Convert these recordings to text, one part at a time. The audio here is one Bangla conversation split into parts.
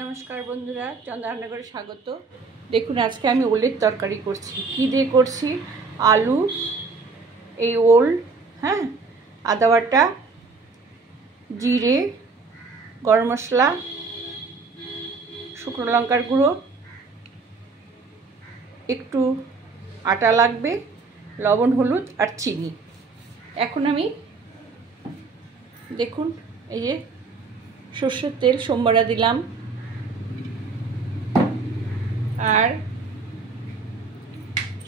নমস্কার বন্ধুরা, চন্দ্রনগরে স্বাগত। দেখুন আজকে আমি ওলের তরকারি করছি। কী দিয়ে করছি? আলু, এই ওল, হ্যাঁ, আদা বাটা, জিরে, গরম মশলা, শুকনো লঙ্কার গুঁড়ো, একটু আটা লাগবে, লবণ, হলুদ আর চিনি। এখন আমি দেখুন এই যে সর্ষের তেল সোমবারা দিলাম, আর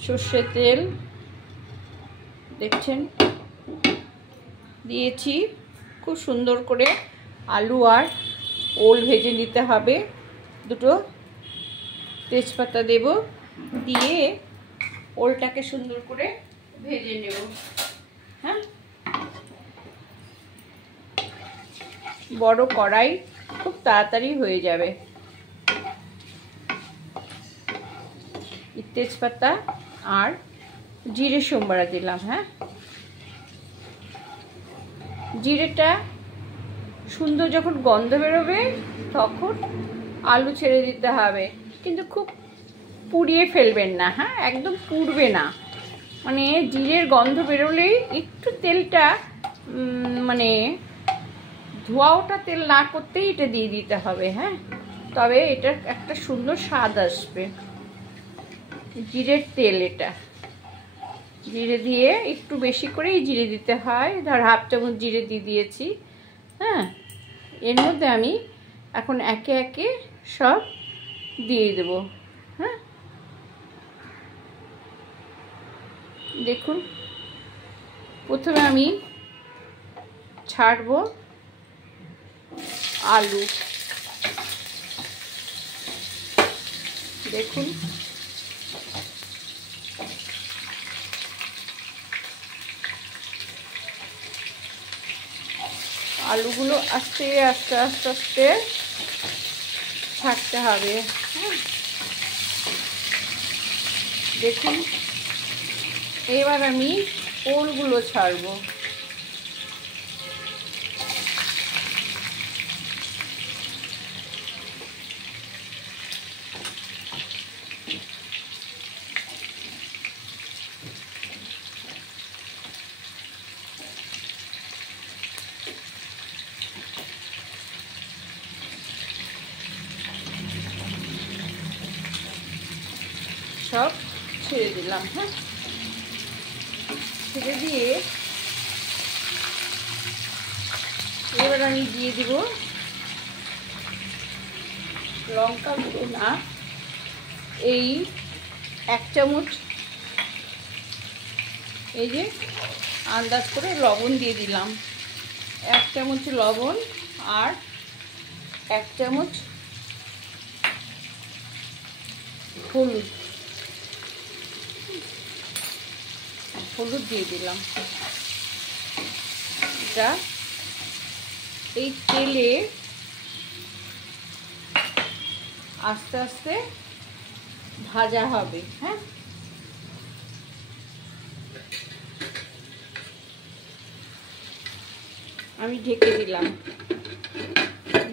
সর্ষের তেল দেখছেন দিয়েছি। খুব সুন্দর করে আলু আর ওল ভেজে নিতে হবে। দুটো তেজপাতা দেব, দিয়ে ওলটাকে সুন্দর করে ভেজে নেব। হ্যাঁ, বড় কড়াই, খুব তাড়াতাড়ি হয়ে যাবে। তেজপাতা আর জিরে সোমবারা দিলাম। হ্যাঁ, জিরেটা সুন্দর যখন গন্ধ বেরোবে তখন আলু ছেড়ে দিতে হবে, কিন্তু খুব পুড়িয়ে ফেলবেন না। হ্যাঁ, একদম পুড়বে না, মানে জিরের গন্ধ বেরোলেই একটু তেলটা মানে ধোয়া ওটা তেল না করতেই এটা দিয়ে দিতে হবে। হ্যাঁ, তবে এটার একটা সুন্দর স্বাদ আসবে। জিরের তেল, এটা জিরে দিয়ে একটু বেশি করেই জিরে দিতে হয়। ধর হাফ চামচ জিরে দিয়ে দিয়েছি। হ্যাঁ, এর মধ্যে আমি এখন একে একে সব দিয়ে দেব। হ্যাঁ, দেখুন প্রথমে আমি ছাড়বো আলু। দেখুন আলুগুলো আস্তে আস্তে আস্তে আস্তে ছাড়তে হবে। হ্যাঁ, দেখুন এবার আমি ওলগুলো ছাড়বো। সব ছেড়ে দিলাম। হ্যাঁ, ছেড়ে দিয়ে এবার আমি দিয়ে দিব লঙ্কা গুঁড়ো, না, এই 1 চামচ, এই যে আন্দাজ করে লবণ দিয়ে দিলাম। 1 চামচ লবণ আর 1 চামচ হলুদ, হলুদ দিয়ে দিলাম। এটা এই তেলে আস্তে আস্তে ভাজা হবে। হ্যাঁ, আমি ঢেকে দিলাম,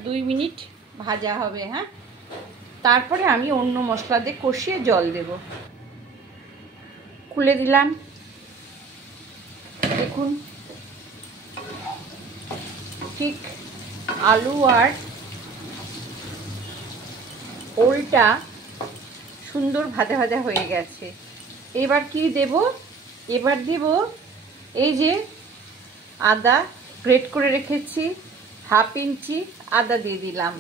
2 মিনিট ভাজা হবে। হ্যাঁ, তারপরে আমি অন্য মশলা দিয়ে কষিয়ে জল দেব। খুলে দিলাম, দেখুন ঠিক আলু আর ওলটা সুন্দর ভাজা ভাজা হয়ে গেছে। এবার কি দেব? এবার দেব এই যে আদা গ্রেট করে রেখেছি, 1/2 ইঞ্চি আদা দিয়ে দিলাম।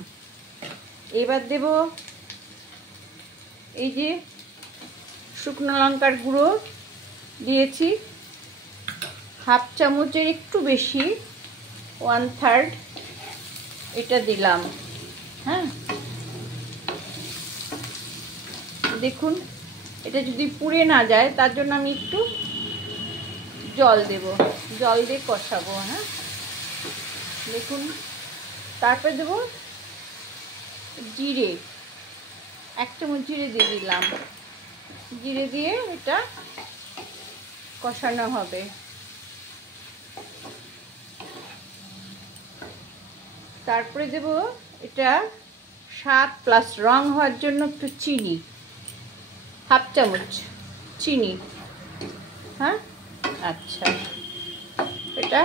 এবার দেব এই যে শুকনো লঙ্কার গুঁড়ো দিয়েছি, 1/2 চামচের একটু বেশি, 1/3 এটা দিলাম। হ্যাঁ, দেখুন এটা যদি পুড়ে না যায় তার জন্য আমি একটু জল দেব, জল দিয়ে কষাবো। হ্যাঁ, দেখুন তারপরে দেব জিরে, 1 চামচ জিরে দিয়ে দিলাম। জিরে দিয়ে এটা কষানো হবে। তারপরে দেব এটা স্বাদ প্লাস রং হওয়ার জন্য একটু চিনি, হাফ চামচ চিনি। হ্যাঁ, আচ্ছা, এটা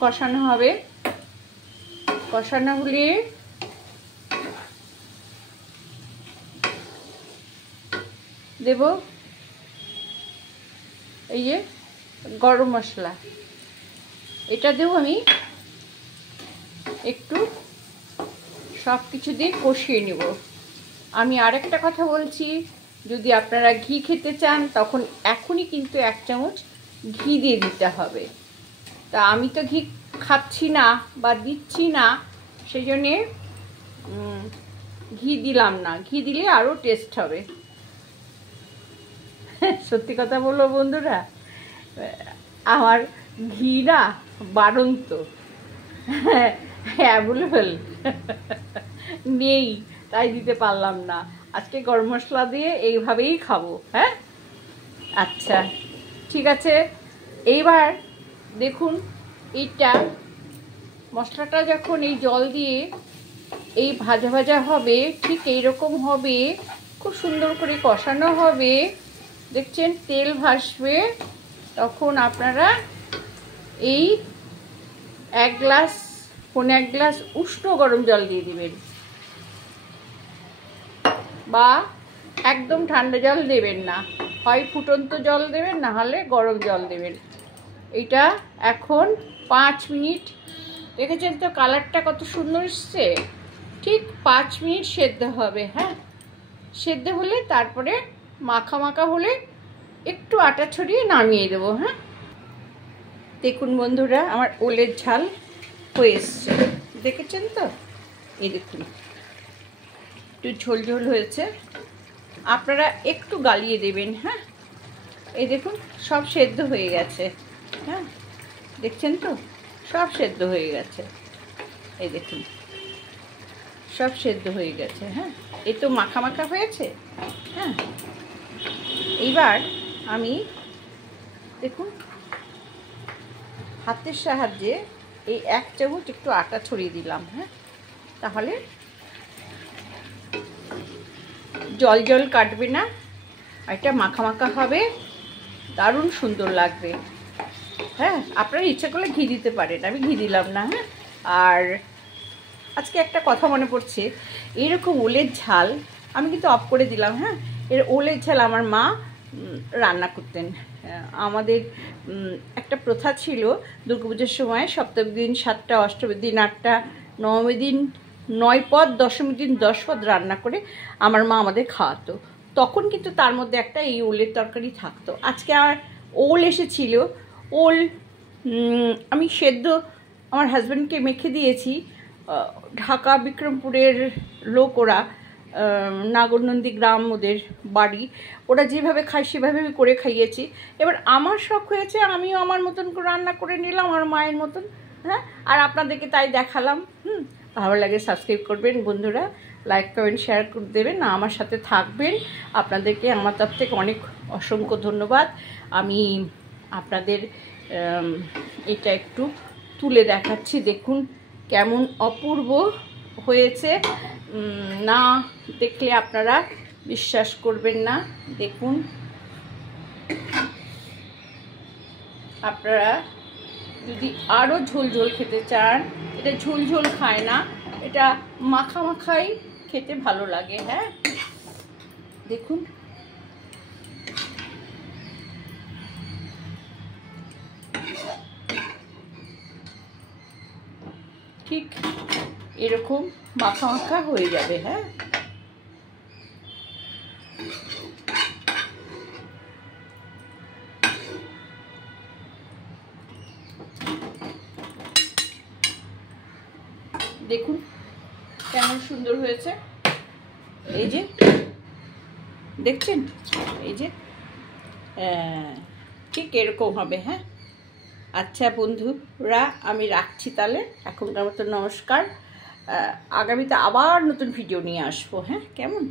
কষানো হবে। কষানো হলে দেব এই যে গরম মশলা, এটা দেব আমি একটু, সব কিছু দিয়ে কষিয়ে নেব। আমি আরেকটা কথা বলছি, যদি আপনারা ঘি খেতে চান তখন এখনই কিন্তু 1 চামচ ঘি দিয়ে দিতে হবে। তা আমি তো ঘি খাচ্ছি না বা দিচ্ছি না, সেই জন্যে ঘি দিলাম না। ঘি দিলে আরও টেস্ট হবে। সত্যি কথা বলবো বন্ধুরা, আমার ঘি না বাড়ন্ত, অ্যাভেলেবল নেই, তাই দিতে পারলাম না। আজকে গরম মশলা দিয়ে এইভাবেই খাবো। হ্যাঁ, আচ্ছা ঠিক আছে। এইবার দেখুন, এইটা মশলাটা যখন এই জল দিয়ে এই ভাজা ভাজা হবে, ঠিক এইরকম হবে, খুব সুন্দর করে কষানো হবে, দেখছেন তেল ভাসবে, তখন আপনারা এই 1 গ্লাস, 1.25 গ্লাস উষ্ণ গরম জল দিয়ে দিবেন, বা একদম ঠান্ডা জল দেবেন না, হয় ফুটন্ত জল দেবেন, না হলে গরম জল দেবেন। এটা এখন 5 মিনিট, দেখেছেন তো কালারটা কত সুন্দর এসছে, ঠিক 5 মিনিট সেদ্ধ হবে। হ্যাঁ, সেদ্ধ হলে তারপরে মাখা মাখা হলে একটু আটা ছড়িয়ে নামিয়ে দেবো। হ্যাঁ, দেখুন বন্ধুরা, আমার ওলের ঝাল হয়ে এসছে, দেখেছেন তো, এই দেখুন একটু ঝোল ঝোল হয়েছে। আপনারা একটু গালিয়ে দেবেন। হ্যাঁ, এই দেখুন সব সেদ্ধ হয়ে গেছে। হ্যাঁ, দেখছেন তো সব সেদ্ধ হয়ে গেছে, এই দেখুন সব সেদ্ধ হয়ে গেছে। হ্যাঁ, এই তো মাখা মাখা হয়েছে। হ্যাঁ, এইবার আমি দেখুন হাতের সাহায্যে এই 1 চামচ একটু আটা ছড়িয়ে দিলাম। হ্যাঁ, তাহলে জল জল কাটবে না, এটা মাখা মাখা হবে, দারুণ সুন্দর লাগবে। হ্যাঁ, আপনারা ইচ্ছা করলে ঘি দিতে পারেন, আমি ঘি দিলাম না। হ্যাঁ, আর আজকে একটা কথা মনে পড়ছে, এরকম ওলের ঝাল আমি কিন্তু অফ করে দিলাম। হ্যাঁ, এর ওলের ঝাল আমার মা রান্না করতেন। আমাদের একটা প্রথা ছিল, দুর্গাপুজোর সময় সপ্তমী দিন 7টা, অষ্টমীর দিন 8টা, নবমী দিন 9 পদ, দশমীর দিন 10 পদ রান্না করে আমার মা আমাদের খাওয়াতো। তখন কিন্তু তার মধ্যে একটা এই ওলের তরকারি থাকতো। আজকে আর ওল এসেছিল, ওল আমি সেদ্ধ আমার হাজব্যান্ডকে মেখে দিয়েছি। ঢাকা বিক্রমপুরের লোক, ওরা নাগরনন্দী গ্রাম ওদের বাড়ি, ওরা যেভাবে খায় সেভাবে আমি করে খাইয়েছি। এবার আমার শখ হয়েছে, আমিও আমার মতন করে রান্না করে নিলাম, আমার মায়ের মতন। হ্যাঁ, আর আপনাদেরকে তাই দেখালাম। ভালো লাগে সাবস্ক্রাইব করবেন বন্ধুরা, লাইক কমেন্ট শেয়ার করে দেবেন, আমার সাথে থাকবেন। আপনাদেরকে আমার তরফ থেকে অনেক অসংখ্য ধন্যবাদ। আমি আপনাদের এটা একটু তুলে দেখাচ্ছি, দেখুন কেমন অপূর্ব হয়েছে, না দেখলে আপনারা বিশ্বাস করবেন না। দেখুন, আপনারা যদি আরও ঝোল ঝোল খেতে চান, এটা ঝোল ঝোল খায় না, এটা মাখা মাখাই খেতে ভালো লাগে। হ্যাঁ, দেখুন ঠিক এরকম মাখা মাখা হয়ে যাবে। হ্যাঁ, দেখুন কেমন সুন্দর হয়েছে, এই যে দেখছেন, এই যে ঠিক এরকম হবে। হ্যাঁ, আচ্ছা বন্ধুরা, আমি রাখছি তাহলে, এখনকার মতো নমস্কার। আগামীতে আবার নতুন ভিডিও নিয়ে আসবো। হ্যাঁ, কেমন?